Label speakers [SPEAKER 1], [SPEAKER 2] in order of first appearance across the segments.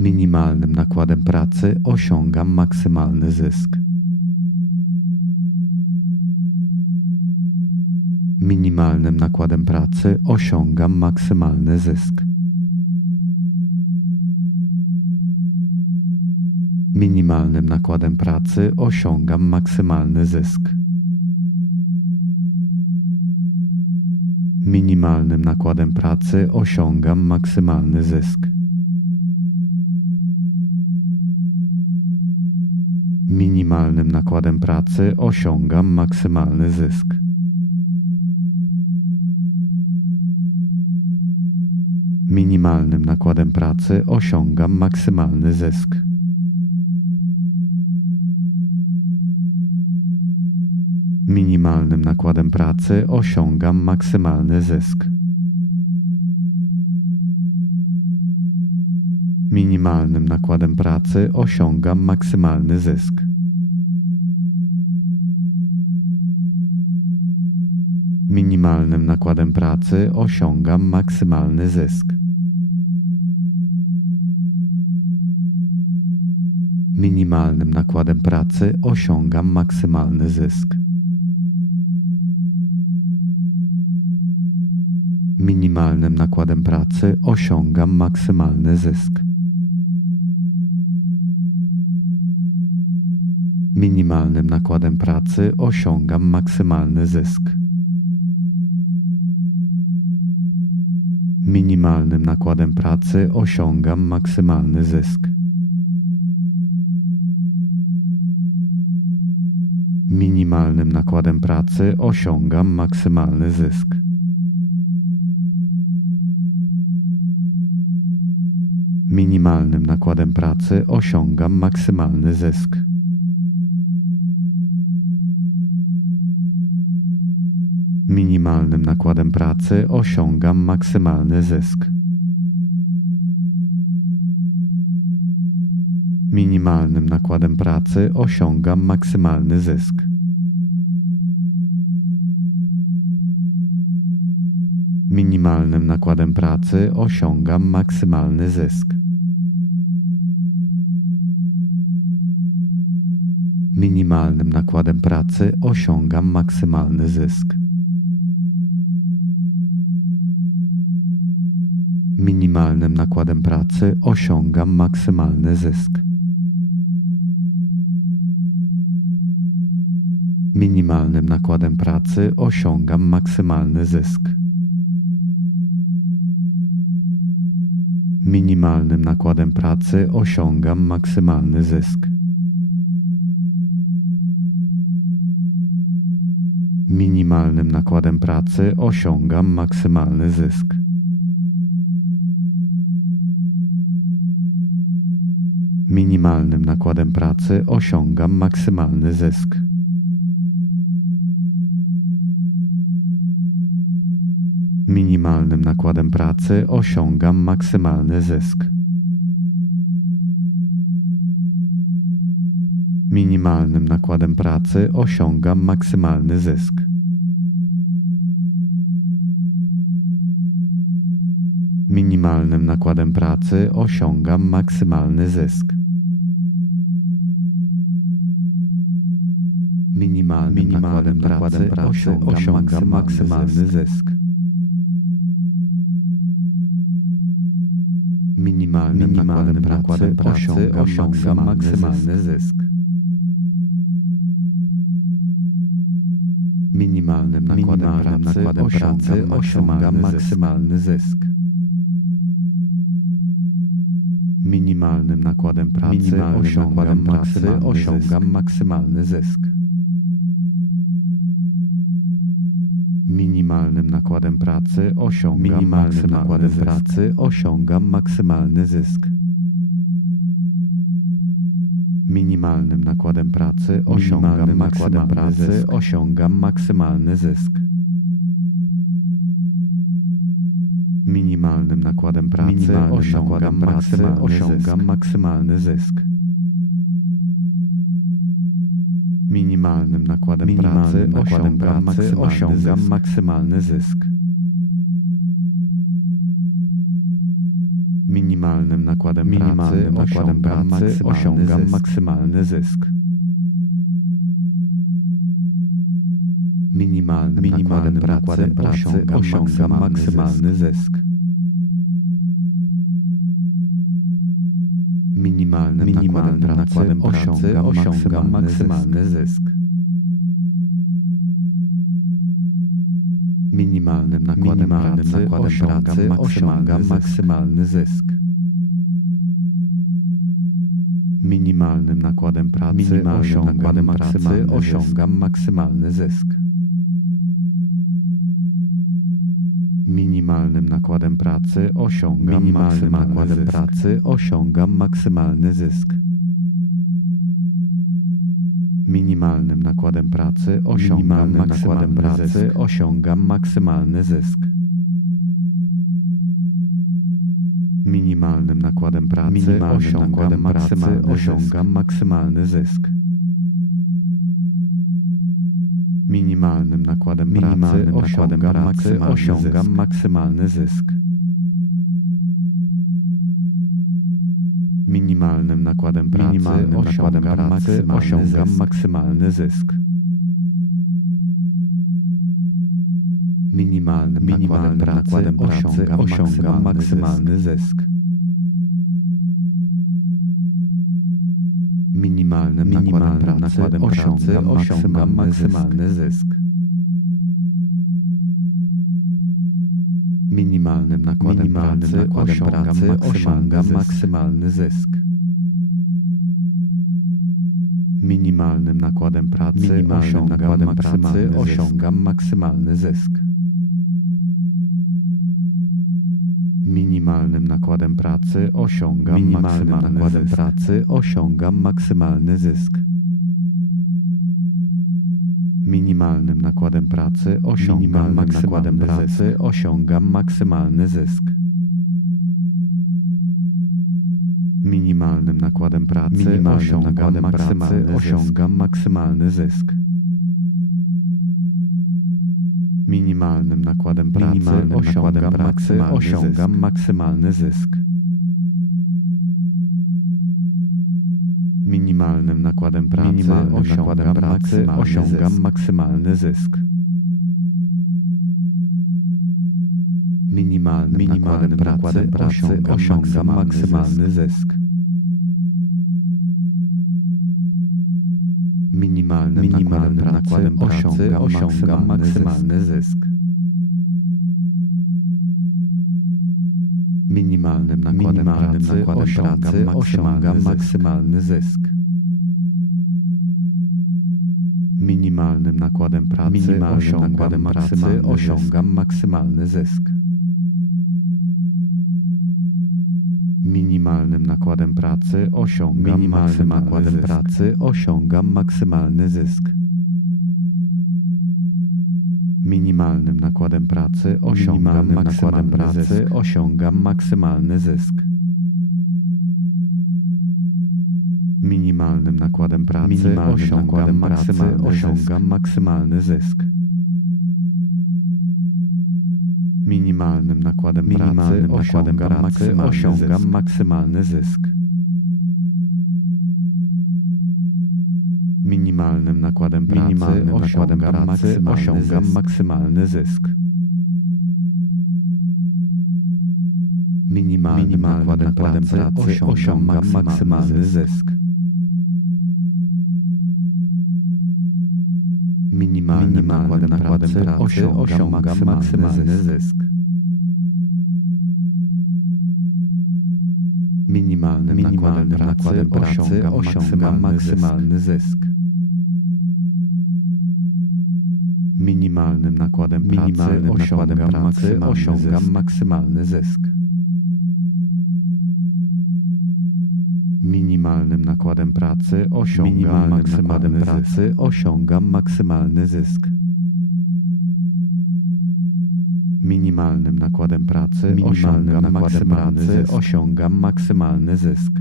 [SPEAKER 1] Minimalnym nakładem pracy osiągam maksymalny zysk. Minimalnym nakładem pracy osiągam maksymalny zysk. Minimalnym nakładem pracy osiągam maksymalny zysk. Minimalnym nakładem pracy osiągam maksymalny zysk. Minimalnym nakładem pracy osiągam maksymalny zysk. Minimalnym nakładem pracy osiągam maksymalny zysk. Minimalnym nakładem pracy osiągam maksymalny zysk. Minimalnym nakładem pracy osiągam maksymalny zysk. Minimalnym nakładem pracy osiągam maksymalny zysk. Minimalnym nakładem pracy osiągam maksymalny zysk. Minimalnym nakładem pracy osiągam maksymalny zysk. Minimalnym nakładem pracy osiągam maksymalny zysk. Minimalnym nakładem pracy osiągam maksymalny zysk. Minimalnym nakładem pracy osiągam maksymalny zysk. Minimalnym nakładem pracy osiągam maksymalny zysk. Minimalnym nakładem pracy osiągam maksymalny zysk. Minimalnym nakładem pracy osiągam maksymalny zysk. Minimalnym nakładem pracy osiągam maksymalny zysk. Minimalnym nakładem pracy osiągam maksymalny zysk. Minimalnym nakładem pracy osiągam maksymalny zysk. Minimalnym nakładem pracy osiągam maksymalny zysk. Minimalnym nakładem pracy osiągam maksymalny zysk. Minimalnym nakładem pracy osiągam maksymalny zysk. Minimalnym nakładem pracy osiągam maksymalny zysk. Minimalnym nakładem pracy osiągam maksymalny zysk. Minimalnym nakładem pracy osiągam maksymalny zysk. Minimalnym nakładem pracy osiągam maksymalny zysk. Minimalnym, nakładem, pracy osiągam maksymalny zysk. Minimalnym, nakładem, pracy osiągam maksymalny zysk. Minimalnym nakładem pracy osiągam maksymalny zysk. Minimalnym nakładem pracy osiągam, pracy osiągam maksymalny zysk. Minimalnym nakładem pracy osiągam minimalnym nakładem pracy osiągam maksymalny zysk. Minimalnym nakładem pracy osiągam nakładem pracy osiągam maksymalny zysk. Minimalnym nakładem pracy osiągam maksymalny osiągam maksymalny zysk. Minimalnym nakładem pracy osiągam, pracy osiągam maksymalny zysk. Minimalnym nakładem pracy osiągam, pracy osiągam maksymalny zysk. Minimalnym, minimalnym nakładem pracy osiągam maksymalny zysk. Minimalnym, minimalnym nakładem pracy osiągam maksymalny zysk. Minimalnym nakładem pracy osiągam osiągam maksymalny zysk. Minimalnym nakładem pracy osiągam pracy osiągam maksymalny zysk. Minimalnym nakładem pracy osiągam minimalnym nakładem pracy osiągam maksymalny zysk. Minimalnym nakładem pracy osiągam nakładem pracy osiągam maksymalny zysk. Minimalnym nakładem pracy osiągam pracy osiągam maksymalny zysk. Minimalnym nakładem pracy osiągam pracy osiągam maksymalny zysk. Minimalnym nakładem pracy minimalnym nakładem pracy osiągam maksymalny zysk. Minimalnym, minimalnym nakładem pracy osiągam maksymalny zysk. Minimalnym, minimalnym nakładem pracy osiągam maksymalny zysk. Minimalnym nakładem minimalnym pracy osiągam osiągam maksymalny zysk. Minimalnym nakładem pracy minimalnym nakładem pracy osiągam maksymalny zysk. Minimalnym nakładem pracy osiągam minimalnym nakładem pracy osiągam maksymalny zysk. Minimalnym nakładem pracy osiągam nakładem pracy osiągam maksymalny zysk. Minimalnym nakładem pracy osiągam maksymalny osiągam maksymalny zysk. Minimalnym nakładem pracy osiągam pracy osiągam maksymalny zysk. Minimalnym nakładem pracy minimalnym osiągam pracy osiągam maksymalny zysk. Minimalnym, minimalnym nakładem pracy osiągam maksymalny zysk. Minimalnym, minimalnym nakładem pracy osiągam maksymalny zysk. Minimalnym nakładem pracy osiągam osiągam maksymalny zysk. Minimalnym nakładem pracy osiągam pracy osiągam maksymalny zysk. Minimalnym nakładem pracy osiągam minimalnym nakładem pracy osiągam maksymalny zysk. Minimalnym nakładem pracy osiągam nakładem pracy osiągam maksymalny zysk. Minimalnym nakładem pracy osiągam pracy osiągam maksymalny zysk. Minimalnym nakładem pracy osiągam pracy osiągam maksymalny zysk. Minimalnym nakładem pracy nakładem pracy osiągam maksymalny zysk. Minimalnym nakładem pracy osiągam maksymalny zysk. Minimalnym nakładem pracy osiągam maksymalny zysk. Minimalnym, minimalnym nakładem pracy osiągam maksymalny zysk. Minimalnym nakładem pracy osiągam pracy osiągam maksymalny zysk. Minimalnym nakładem pracy osiągam maksymalny pracy osiągam maksymalny zysk. Minimalnym nakładem pracy osiągam nakładem pracy osiągam maksymalny zysk.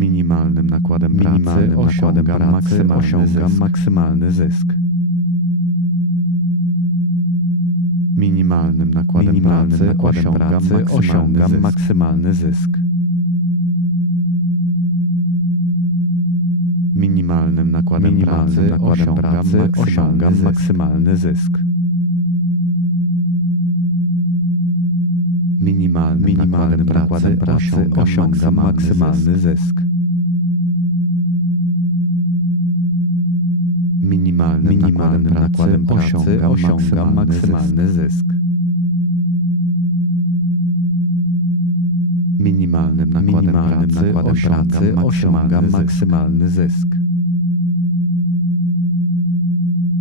[SPEAKER 1] Minimalnym nakładem pracy
[SPEAKER 2] Minimalnym
[SPEAKER 1] osiągam,
[SPEAKER 2] nakładem pracy
[SPEAKER 1] maksym, osiągam
[SPEAKER 2] zysk.
[SPEAKER 1] maksymalny zysk. Minimalnym nakładem
[SPEAKER 2] Minimalnym
[SPEAKER 1] pracy
[SPEAKER 2] nakładem
[SPEAKER 1] osiągam,
[SPEAKER 2] pracy
[SPEAKER 1] osiągam
[SPEAKER 2] zysk.
[SPEAKER 1] maksymalny zysk. Minimalnym nakładem
[SPEAKER 2] Minimalnym
[SPEAKER 1] pracy
[SPEAKER 2] nakładem
[SPEAKER 1] osiągam,
[SPEAKER 2] pracy
[SPEAKER 1] osiągam
[SPEAKER 2] zysk.
[SPEAKER 1] maksymalny zysk. Minimalnym,
[SPEAKER 2] Minimalnym
[SPEAKER 1] nakładem
[SPEAKER 2] nakładem
[SPEAKER 1] pracy
[SPEAKER 2] pracy
[SPEAKER 1] osiągam, osiągam
[SPEAKER 2] maksymalny
[SPEAKER 1] maksymalny zysk. Minimalnym,
[SPEAKER 2] Minimalnym
[SPEAKER 1] nakładem
[SPEAKER 2] nakładem
[SPEAKER 1] pracy
[SPEAKER 2] pracy
[SPEAKER 1] osiągam,
[SPEAKER 2] maksymalny
[SPEAKER 1] maksymalny zysk. Minimalnym nakładem
[SPEAKER 2] Minimalnym
[SPEAKER 1] pracy
[SPEAKER 2] nakładem
[SPEAKER 1] osiągam,
[SPEAKER 2] pracy maksymalny zysk.
[SPEAKER 1] zysk.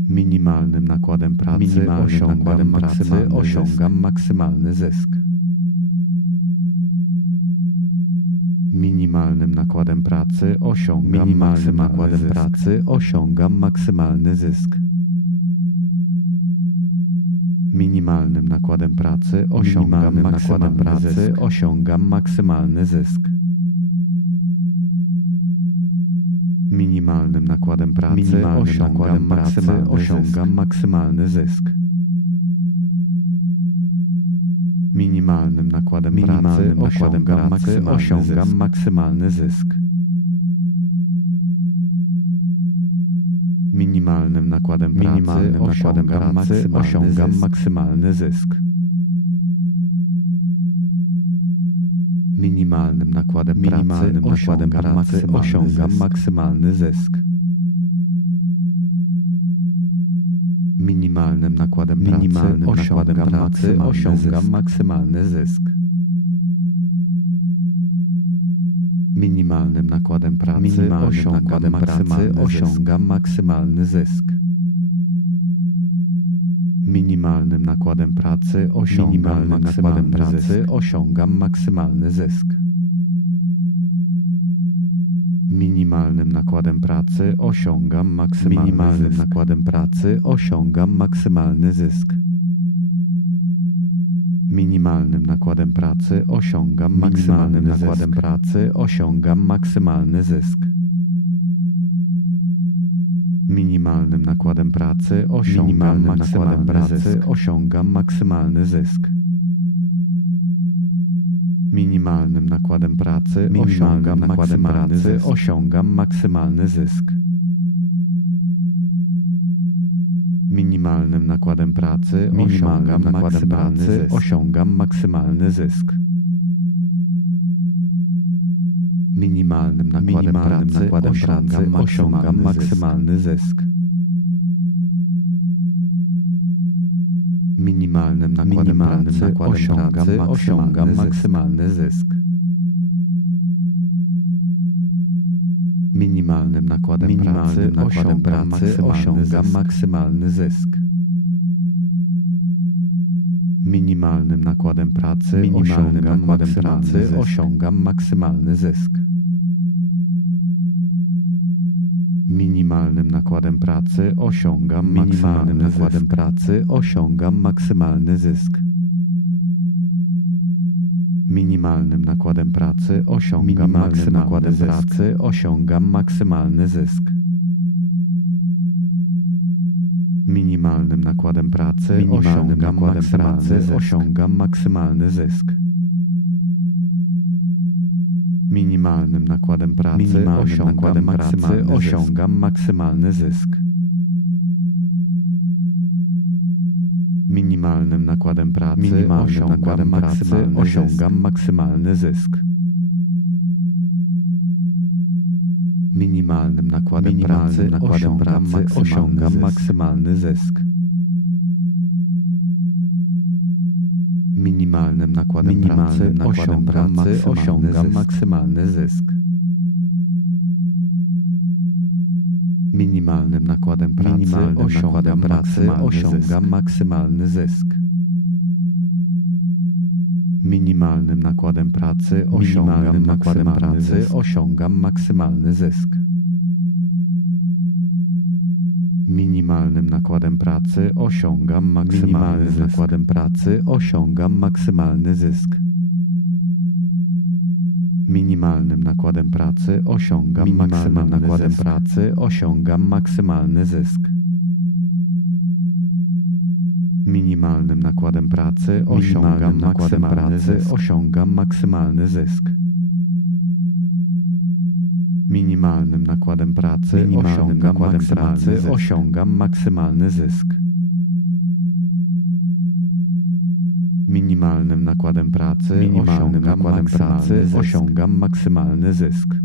[SPEAKER 1] Minimalnym nakładem pracy
[SPEAKER 2] Minimalnym
[SPEAKER 1] osiągam,
[SPEAKER 2] nakładem pracy
[SPEAKER 1] osiągam maksymalny zysk. Minimalnym nakładem pracy osiągam
[SPEAKER 2] Minimalnym nakładem
[SPEAKER 1] zysk. pracy osiągam maksymalny zysk. Minimalnym nakładem pracy osiągam
[SPEAKER 2] Minimalnym
[SPEAKER 1] nakładem pracy
[SPEAKER 2] zysk.
[SPEAKER 1] osiągam maksymalny zysk. Minimalnym nakładem pracy
[SPEAKER 2] Minimalnym
[SPEAKER 1] osiągam
[SPEAKER 2] nakładem pracy osiągam
[SPEAKER 1] maksymalny zysk. Minimalnym nakładem
[SPEAKER 2] Minimalnym
[SPEAKER 1] pracy
[SPEAKER 2] nakładem
[SPEAKER 1] osiągam,
[SPEAKER 2] pracy
[SPEAKER 1] maksymalny osiągam
[SPEAKER 2] zysk.
[SPEAKER 1] maksymalny zysk. Minimalnym nakładem pracy
[SPEAKER 2] Minimalnym nakładem
[SPEAKER 1] osiągam,
[SPEAKER 2] pracy
[SPEAKER 1] maksymalny
[SPEAKER 2] osiągam
[SPEAKER 1] zysk. maksymalny zysk. Minimalnym nakładem
[SPEAKER 2] Minimalnym
[SPEAKER 1] pracy
[SPEAKER 2] nakładem
[SPEAKER 1] osiągam,
[SPEAKER 2] pracy
[SPEAKER 1] osiągam maksymalny zysk. Minimalnym nakładem pracy
[SPEAKER 2] Minimalnym
[SPEAKER 1] osiągam,
[SPEAKER 2] nakładem
[SPEAKER 1] pracy
[SPEAKER 2] pracy
[SPEAKER 1] osiągam
[SPEAKER 2] zysk.
[SPEAKER 1] maksymalny zysk. Minimalnym nakładem pracy
[SPEAKER 2] Minimalnym
[SPEAKER 1] osiągam,
[SPEAKER 2] nakładem pracy
[SPEAKER 1] pracy osiągam maksymalny zysk. Minimalnym nakładem pracy osiągam
[SPEAKER 2] Minimalnym nakładem
[SPEAKER 1] maksymalny
[SPEAKER 2] pracy
[SPEAKER 1] zysk. osiągam maksymalny zysk. Minimalnym nakładem pracy osiągam maksymalny
[SPEAKER 2] Minimalnym
[SPEAKER 1] zysk. nakładem pracy osiągam maksymalny zysk. Minimalnym nakładem pracy osiągam maksymalny
[SPEAKER 2] Minimalnym
[SPEAKER 1] nakładem
[SPEAKER 2] zysk.
[SPEAKER 1] pracy osiągam maksymalny zysk. Minimalnym nakładem pracy osiągam
[SPEAKER 2] Minimalnym
[SPEAKER 1] maksymalny
[SPEAKER 2] nakładem pracy
[SPEAKER 1] zysk. osiągam maksymalny zysk. Minimalnym nakładem pracy
[SPEAKER 2] Minimalnym
[SPEAKER 1] osiągam
[SPEAKER 2] nakładem pracy
[SPEAKER 1] zysk. osiągam maksymalny zysk. Minimalnym nakładem pracy osiągam
[SPEAKER 2] nakładem pracy
[SPEAKER 1] zysk. osiągam maksymalny zysk. Minimalnym nakładem
[SPEAKER 2] Minimalnym
[SPEAKER 1] pracy
[SPEAKER 2] nakładem
[SPEAKER 1] osiągam,
[SPEAKER 2] pracy
[SPEAKER 1] osiągam
[SPEAKER 2] maksymalny
[SPEAKER 1] zysk. Minimalnym nakładem
[SPEAKER 2] Minimalnym
[SPEAKER 1] pracy
[SPEAKER 2] nakładem
[SPEAKER 1] osiągam,
[SPEAKER 2] pracy
[SPEAKER 1] osiągam
[SPEAKER 2] maksymalny
[SPEAKER 1] maksymalny zysk. Minimalnym nakładem
[SPEAKER 2] Minimalnym
[SPEAKER 1] pracy
[SPEAKER 2] nakładem
[SPEAKER 1] osiągam,
[SPEAKER 2] pracy
[SPEAKER 1] maksymalny
[SPEAKER 2] osiągam
[SPEAKER 1] zysk. maksymalny zysk. Minimalnym nakładem pracy
[SPEAKER 2] Minimalnym
[SPEAKER 1] osiągam
[SPEAKER 2] nakładem
[SPEAKER 1] maksymalny
[SPEAKER 2] pracy
[SPEAKER 1] zysk. osiągam maksymalny zysk. Minimalnym nakładem pracy osiągam
[SPEAKER 2] Minimalnym
[SPEAKER 1] nakładem
[SPEAKER 2] zysk.
[SPEAKER 1] pracy osiągam maksymalny zysk. Minimalnym nakładem pracy osiągam
[SPEAKER 2] Minimalnym
[SPEAKER 1] maksymalny
[SPEAKER 2] nakładem
[SPEAKER 1] zysk.
[SPEAKER 2] pracy
[SPEAKER 1] pracy osiągam maksymalny zysk. Minimalnym nakładem pracy
[SPEAKER 2] Minimalnym
[SPEAKER 1] osiągam
[SPEAKER 2] nakładem pracy zysk.
[SPEAKER 1] osiągam maksymalny zysk. Minimalnym nakładem pracy
[SPEAKER 2] Minimalnym
[SPEAKER 1] osiągam
[SPEAKER 2] nakładem
[SPEAKER 1] pracy
[SPEAKER 2] zysk.
[SPEAKER 1] osiągam maksymalny zysk. Minimalnym nakładem pracy
[SPEAKER 2] Minimalnym
[SPEAKER 1] osiągam
[SPEAKER 2] nakładem pracy
[SPEAKER 1] maksymalny osiągam maksymalny zysk. Minimalnym nakładem
[SPEAKER 2] Minimalnym
[SPEAKER 1] pracy
[SPEAKER 2] nakładem
[SPEAKER 1] osiągam
[SPEAKER 2] pracy
[SPEAKER 1] osiągam
[SPEAKER 2] zysk.
[SPEAKER 1] maksymalny zysk. Minimalnym nakładem
[SPEAKER 2] Minimalnym
[SPEAKER 1] pracy
[SPEAKER 2] nakładem
[SPEAKER 1] osiągam
[SPEAKER 2] pracy
[SPEAKER 1] pracy osiągam
[SPEAKER 2] zysk.
[SPEAKER 1] maksymalny zysk. Minimalnym nakładem pracy
[SPEAKER 2] Minimalnym
[SPEAKER 1] osiągam
[SPEAKER 2] nakładem pracy
[SPEAKER 1] pracy
[SPEAKER 2] osiągam
[SPEAKER 1] osiągam maksymalny zysk. Minimalnym nakładem pracy osiągam
[SPEAKER 2] Minimalnym nakładem
[SPEAKER 1] maksymalny
[SPEAKER 2] pracy
[SPEAKER 1] zysk. osiągam maksymalny zysk. Minimalnym nakładem pracy osiągam maksymalny
[SPEAKER 2] Minimalnym
[SPEAKER 1] zysk. nakładem pracy osiągam maksymalny zysk. Minimalnym nakładem pracy osiągam minimalnym nakładem pracy osiągam maksymalny zysk. Minimalnym nakładem pracy osiągam nakładem pracy osiągam maksymalny zysk. Minimalnym nakładem pracy osiągam nakładem pracy osiągam maksymalny zysk. Minimalnym nakładem pracy minimalnym nakładem pracy osiągam maksymalny zysk.